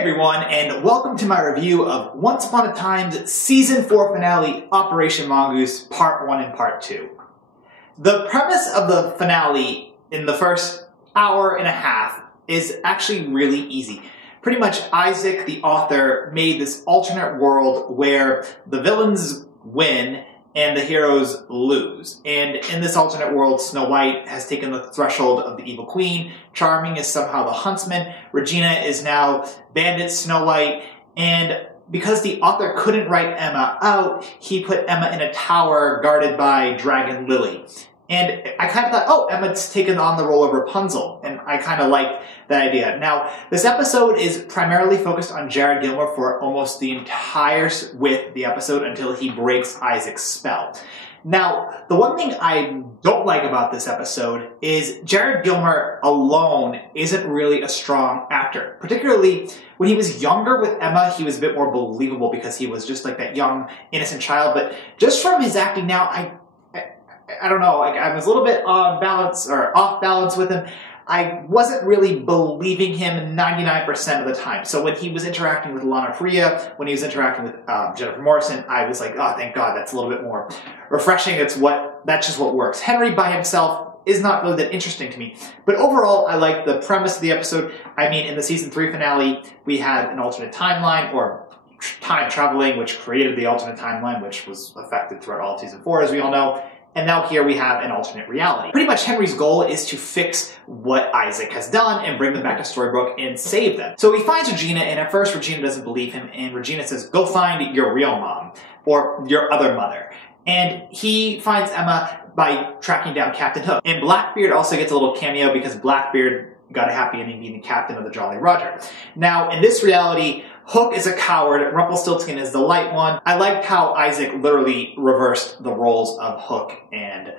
everyone, and welcome to my review of Once Upon a Time's Season 4 finale, Operation Mongoose, Part 1 and Part 2. The premise of the finale in the first hour and a half is actually really easy. Pretty much Isaac, the author, made this alternate world where the villains win and the heroes lose. And in this alternate world, Snow White has taken the threshold of the evil queen, Charming is somehow the huntsman, Regina is now Bandit Snow White, and because the author couldn't write Emma out, he put Emma in a tower guarded by Dragon Lily. And I kind of thought, oh, Emma's taken on the role of Rapunzel, and I kind of liked that idea. Now, this episode is primarily focused on Jared Gilmore for almost the entire width of the episode until he breaks Isaac's spell. Now, the one thing I don't like about this episode is Jared Gilmore alone isn't really a strong actor. Particularly when he was younger with Emma, he was a bit more believable because he was just like that young, innocent child. But just from his acting now, I don't know, I was a little bit off balance with him. I wasn't really believing him 99% of the time. So when he was interacting with Lana Priya, when he was interacting with Jennifer Morrison, I was like, oh, thank God, that's a little bit more refreshing. That's just what works. Henry by himself is not really that interesting to me. But overall, I like the premise of the episode. I mean, in the season 3 finale, we had an alternate timeline, or time traveling, which created the alternate timeline, which was affected throughout all of season 4, as we all know. And now here we have an alternate reality. Pretty much Henry's goal is to fix what Isaac has done and bring them back to Storybrooke and save them. So he finds Regina, and at first Regina doesn't believe him, and Regina says, go find your real mom, or your other mother. And he finds Emma by tracking down Captain Hook. And Blackbeard also gets a little cameo because Blackbeard got a happy ending being the captain of the Jolly Roger. Now, in this reality, Hook is a coward, Rumpelstiltskin is the light one. I liked how Isaac literally reversed the roles of Hook and,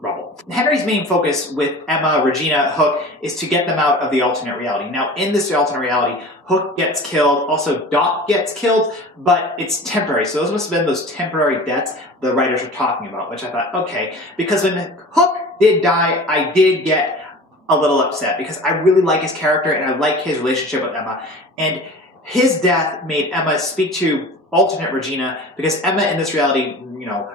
Rumple. Henry's main focus with Emma, Regina, Hook is to get them out of the alternate reality. Now, in this alternate reality, Hook gets killed, also Doc gets killed, but it's temporary. So those must have been those temporary deaths the writers were talking about, which I thought, okay. Because when Hook did die, I did get a little upset because I really like his character and I like his relationship with Emma. And his death made Emma speak to alternate Regina because Emma in this reality,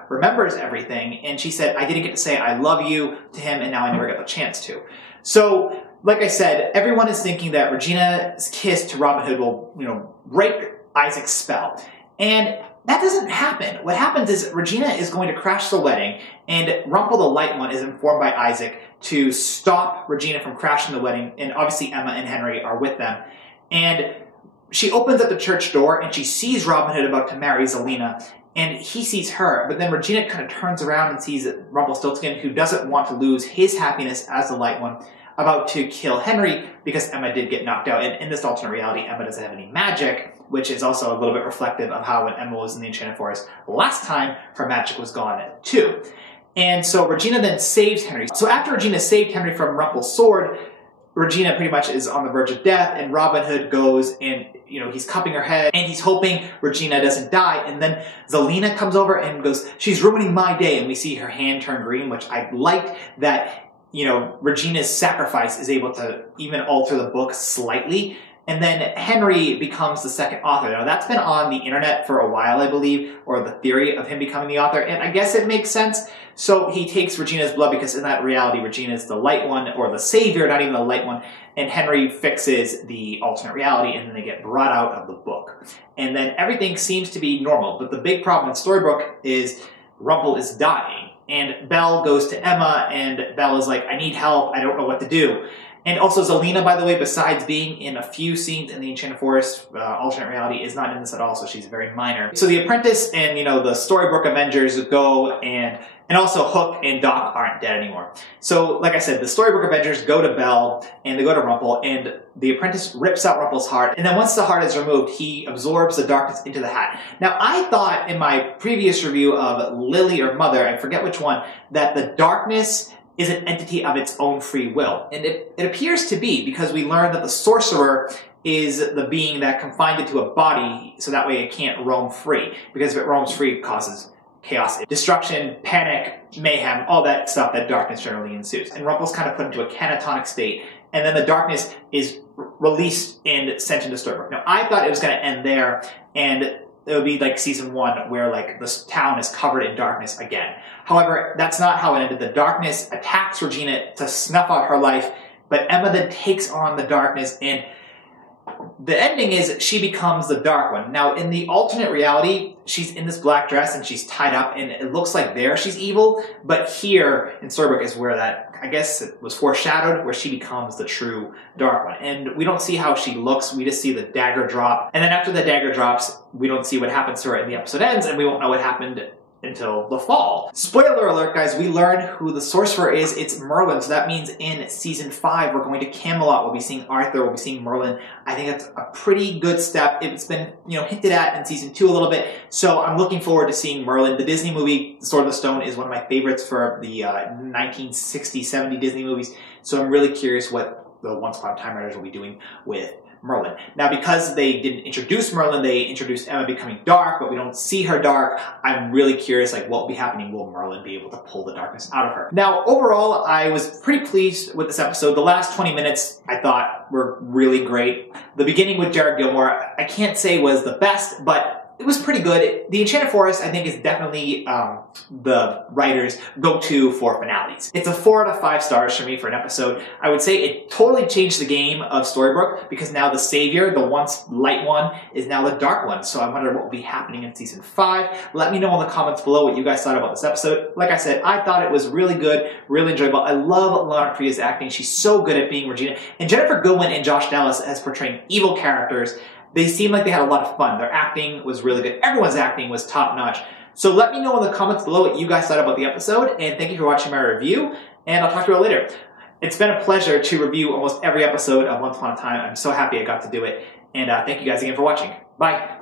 remembers everything. And she said, I didn't get to say I love you to him and now I never got the chance to. So, like I said, everyone is thinking that Regina's kiss to Robin Hood will, break Isaac's spell. And that doesn't happen. What happens is Regina is going to crash the wedding and Rumple the Light One is informed by Isaac to stop Regina from crashing the wedding. And obviously Emma and Henry are with them. And she opens up the church door and she sees Robin Hood about to marry Zelena, and he sees her, but then Regina kind of turns around and sees Rumpelstiltskin, who doesn't want to lose his happiness as the Light One, about to kill Henry because Emma did get knocked out. And in this alternate reality, Emma doesn't have any magic, which is also a little bit reflective of how when Emma was in the Enchanted Forest last time, her magic was gone too. And so Regina then saves Henry. So after Regina saved Henry from Rumple's sword, Regina pretty much is on the verge of death, and Robin Hood goes and, he's cupping her head, and he's hoping Regina doesn't die, and then Zelena comes over and goes, she's ruining my day, and we see her hand turn green, which I liked that, Regina's sacrifice is able to even alter the book slightly. And then Henry becomes the second author. Now, that's been on the internet for a while, I believe, or the theory of him becoming the author, and I guess it makes sense. So he takes Regina's blood because in that reality, Regina is the Light One, or the Savior, not even the Light One, and Henry fixes the alternate reality, and then they get brought out of the book. And then everything seems to be normal, but the big problem in Storybrooke is Rumple is dying, and Belle goes to Emma, and Belle is like, I need help, I don't know what to do. And also Zelena, by the way, besides being in a few scenes in the Enchanted Forest alternate reality, is not in this at all, so she's very minor. So the Apprentice and, the Storybrooke Avengers go and also Hook and Doc aren't dead anymore. So, like I said, the Storybrooke Avengers go to Belle, and they go to Rumple, and the Apprentice rips out Rumple's heart, and then once the heart is removed, he absorbs the darkness into the hat. Now, I thought in my previous review of Lily or Mother, I forget which one, that the darkness is an entity of its own free will. And it appears to be, because we learned that the sorcerer is the being that confined it to a body, so that way it can't roam free. Because if it roams free, it causes chaos, destruction, panic, mayhem, all that stuff that darkness generally ensues. And Rumple's kind of put into a catatonic state, and then the darkness is released and sent into Storybrooke. Now, I thought it was going to end there, and it would be like season 1, where like this town is covered in darkness again. However, that's not how it ended. The darkness attacks Regina to snuff out her life, but Emma then takes on the darkness, and the ending is she becomes the Dark One. Now, in the alternate reality, she's in this black dress and she's tied up, and it looks like there she's evil, but here in Storybrooke is where that, I guess it was foreshadowed, where she becomes the true Dark One. And we don't see how she looks, we just see the dagger drop. And then after the dagger drops, we don't see what happens to her, and the episode ends, and we won't know what happened until the fall. Spoiler alert, guys, we learn who the sorcerer is. It's Merlin. So that means in season 5, we're going to Camelot. We'll be seeing Arthur. We'll be seeing Merlin. I think that's a pretty good step. It's been, hinted at in season 2 a little bit. So I'm looking forward to seeing Merlin. The Disney movie, The Sword of the Stone, is one of my favorites for the 1960-70 Disney movies. So I'm really curious what the Once Upon a Time writers will be doing with Merlin. Now, because they didn't introduce Merlin, they introduced Emma becoming dark, but we don't see her dark. I'm really curious, what will be happening? Will Merlin be able to pull the darkness out of her? Now, overall, I was pretty pleased with this episode. The last 20 minutes, I thought, were really great. The beginning with Jared Gilmore, I can't say was the best, but it was pretty good. The Enchanted Forest, I think, is definitely the writer's go-to for finales. It's a 4 out of 5 stars for me for an episode. I would say it totally changed the game of Storybrooke, because now the savior, the once light one, is now the dark one. So I wonder what will be happening in season 5. Let me know in the comments below what you guys thought about this episode. Like I said, I thought it was really good, really enjoyable. I love Lana Priya's acting. She's so good at being Regina. And Jennifer Goodwin and Josh Dallas as portraying evil characters. They seemed like they had a lot of fun. Their acting was really good. Everyone's acting was top-notch. So let me know in the comments below what you guys thought about the episode, and thank you for watching my review, and I'll talk to you all later. It's been a pleasure to review almost every episode of Once Upon a Time. I'm so happy I got to do it, and thank you guys again for watching. Bye!